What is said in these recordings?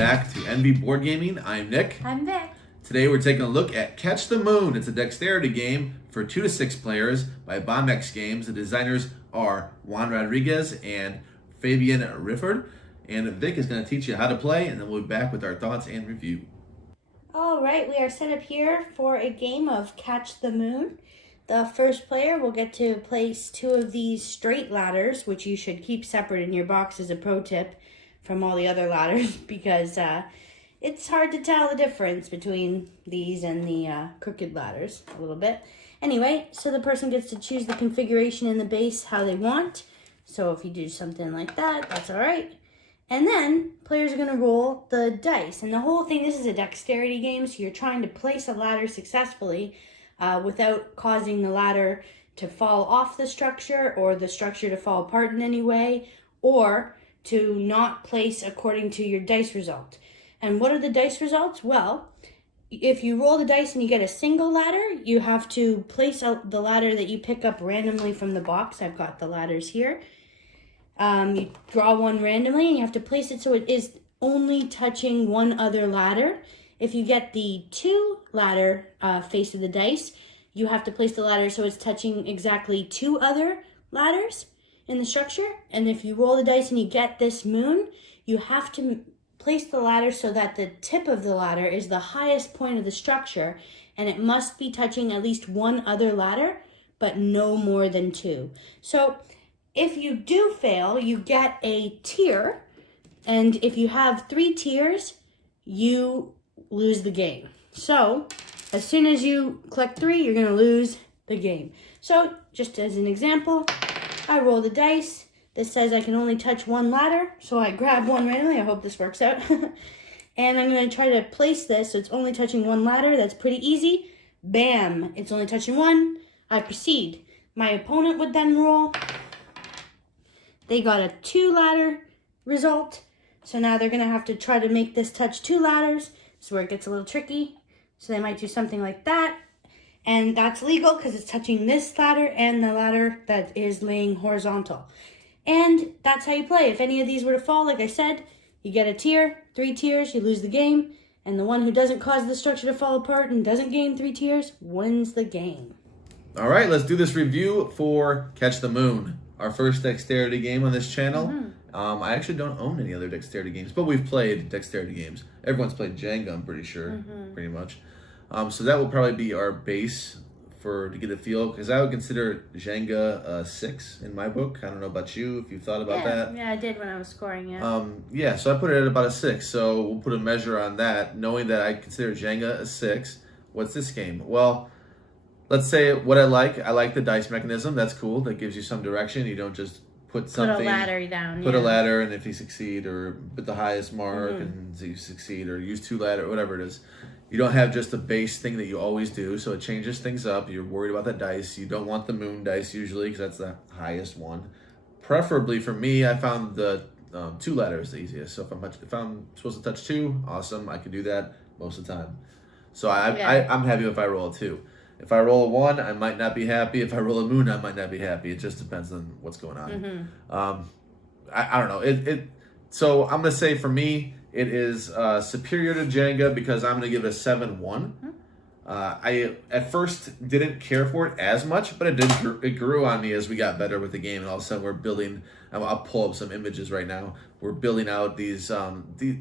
back to Envy Board Gaming. I'm Nick. I'm Vic. Today we're taking a look at Catch the Moon. It's a dexterity game for 2 to 6 players by Bombex Games. The designers are Juan Rodriguez and Fabian Rifford. And Vic is going to teach you how to play, and then we'll be back with our thoughts and review. All right, we are set up here for a game of Catch the Moon. The first player will get to place 2 of these straight ladders, which you should keep separate in your box as a pro tip from all the other ladders, because it's hard to tell the difference between these and the crooked ladders a little bit. Anyway, so the person gets to choose the configuration in the base how they want. So if you do something like that, that's all right. And then players are going to roll the dice. And the whole thing, this is a dexterity game, so you're trying to place a ladder successfully without causing the ladder to fall off the structure or the structure to fall apart in any way, or to not place according to your dice result. And what are the dice results? Well, if you roll the dice and you get a single ladder, you have to place the ladder that you pick up randomly from the box. I've got the ladders here. You draw one randomly and you have to place it so it is only touching one other ladder. If you get the 2 ladder face of the dice, you have to place the ladder so it's touching exactly 2 other ladders in the structure. And if you roll the dice and you get this moon, you have to place the ladder so that the tip of the ladder is the highest point of the structure, and it must be touching at least 1 other ladder, but no more than 2. So if you do fail, you get a tier, and if you have 3 tiers, you lose the game. So as soon as you collect 3, you're going to lose the game. So just as an example, I roll the dice. This says I can only touch 1 ladder, so I grab one randomly. I hope this works out. And I'm going to try to place this so it's only touching 1 ladder. That's pretty easy. Bam! It's only touching 1. I proceed. My opponent would then roll. They got a 2 ladder result. So now they're going to have to try to make this touch 2 ladders. This is where it gets a little tricky. So they might do something like that. And that's legal because it's touching this ladder and the ladder that is laying horizontal. And that's how you play. If any of these were to fall, like I said, you get a tier, 3 tiers, you lose the game. And the one who doesn't cause the structure to fall apart and doesn't gain 3 tiers wins the game. All right, let's do this review for Catch the Moon, our first dexterity game on this channel. I actually don't own any other dexterity games, but we've played dexterity games. Everyone's played Jenga, I'm pretty sure, pretty much. So that will probably be our base to get a feel, because I would consider Jenga a 6 in my book. I don't know about you, if you thought about that. Yeah, I did when I was scoring it. Yeah, so I put it at about a 6. So we'll put a measure on that, knowing that I consider Jenga a 6. What's this game? Well, let's say what I like the dice mechanism. That's cool. That gives you some direction. You don't just put something. Put a ladder down. Put a ladder, and if you succeed, or put the highest mark and you succeed, or use 2 ladder, whatever it is. You don't have just a base thing that you always do, so it changes things up. You're worried about that dice. You don't want the moon dice usually, because that's the highest one. Preferably for me, I found the 2 ladders the easiest. So if I'm supposed to touch 2, awesome. I can do that most of the time. So I'm happy if I roll a 2. If I roll a 1, I might not be happy. If I roll a moon, I might not be happy. It just depends on what's going on. I don't know. So I'm going to say for me, it is superior to Jenga because I'm going to give it a 7-1. I at first didn't care for it as much, but it grew on me as we got better with the game, and all of a sudden we're building. I'll pull up some images right now. We're building out these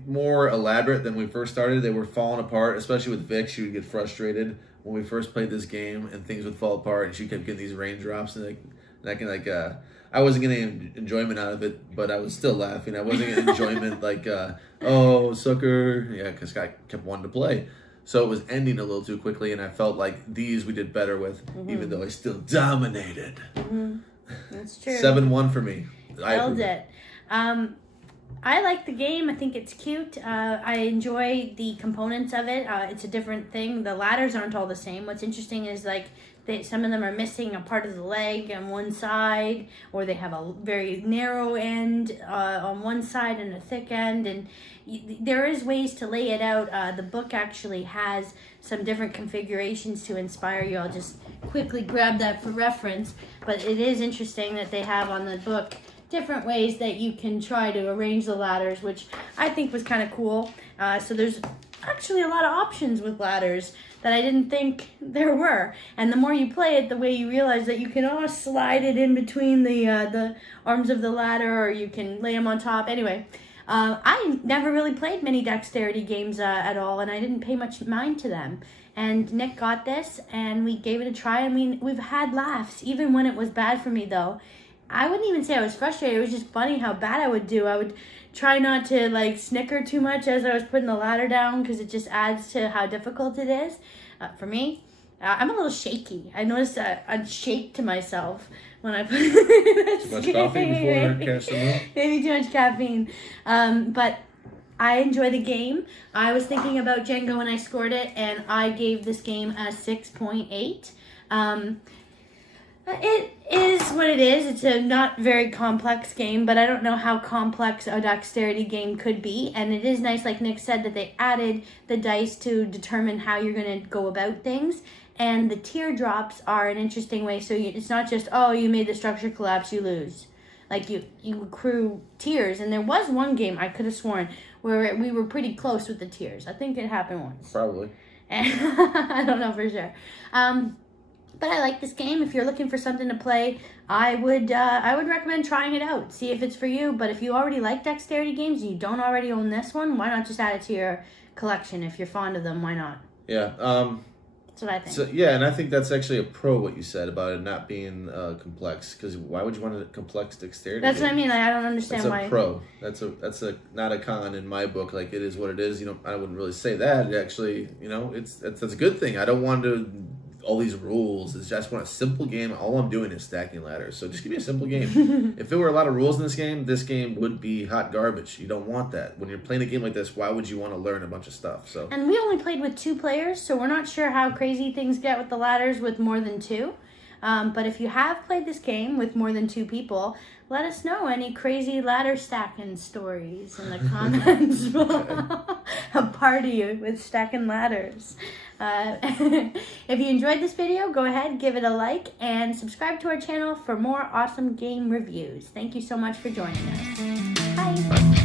more elaborate than we first started. They were falling apart, especially with Vic. She would get frustrated when we first played this game, and things would fall apart, and she kept getting these raindrops, and I wasn't getting enjoyment out of it, but I was still laughing. I wasn't getting enjoyment oh, sucker. Yeah, because I kept wanting to play. So it was ending a little too quickly, and I felt like these we did better with, even though I still dominated. That's true. 7-1 for me. Held it. I like the game. I think it's cute. I enjoy the components of it. It's a different thing. The ladders aren't all the same. What's interesting is some of them are missing a part of the leg on one side, or they have a very narrow end on one side and a thick end, and there is ways to lay it out. The book actually has some different configurations to inspire you. I'll just quickly grab that for reference, but it is interesting that they have on the book different ways that you can try to arrange the ladders, which I think was kind of cool. So there's actually a lot of options with ladders that I didn't think there were. And the more you play it, the way you realize that you can almost slide it in between the arms of the ladder, or you can lay them on top. Anyway, I never really played many dexterity games at all, and I didn't pay much mind to them. And Nick got this, and we gave it a try. I mean, we've had laughs, even when it was bad for me, though. I wouldn't even say I was frustrated. It was just funny how bad I would do. I would try not to, like, snicker too much as I was putting the ladder down, because it just adds to how difficult it is for me. I'm a little shaky. I noticed I'd shake to myself when I put too much coffee before Catch the Moon? Maybe too much caffeine. But I enjoy the game. I was thinking about Jenga when I scored it, and I gave this game a 6.8. It is what it is. It's a not very complex game, but I don't know how complex a dexterity game could be. And it is nice, like Nick said, that they added the dice to determine how you're going to go about things. And the teardrops are an interesting way. So it's not just, oh, you made the structure collapse, you lose. Like you accrue tears. And there was one game, I could have sworn, where we were pretty close with the tears. I think it happened once. Probably. I don't know for sure. But I like this game. If you're looking for something to play, I would recommend trying it out. See if it's for you. But if you already like dexterity games and you don't already own this one, why not just add it to your collection? If you're fond of them, why not? Yeah. That's what I think. So yeah, and I think that's actually a pro what you said about it not being complex. Because why would you want a complex dexterity? That's game? what I mean. Like, I don't understand that's why. A pro. That's a not a con in my book. Like it is what it is. I wouldn't really say that. It actually, that's a good thing. I don't want to. All these rules. I just want a simple game. All I'm doing is stacking ladders. So just give me a simple game. If there were a lot of rules in this game would be hot garbage. You don't want that. When you're playing a game like this, why would you want to learn a bunch of stuff? So. And we only played with 2 players, so we're not sure how crazy things get with the ladders with more than 2. But if you have played this game with more than 2 people, let us know any crazy ladder stacking stories in the comments. A party with stacking ladders. If you enjoyed this video, go ahead, give it a like, and subscribe to our channel for more awesome game reviews. Thank you so much for joining us. Bye.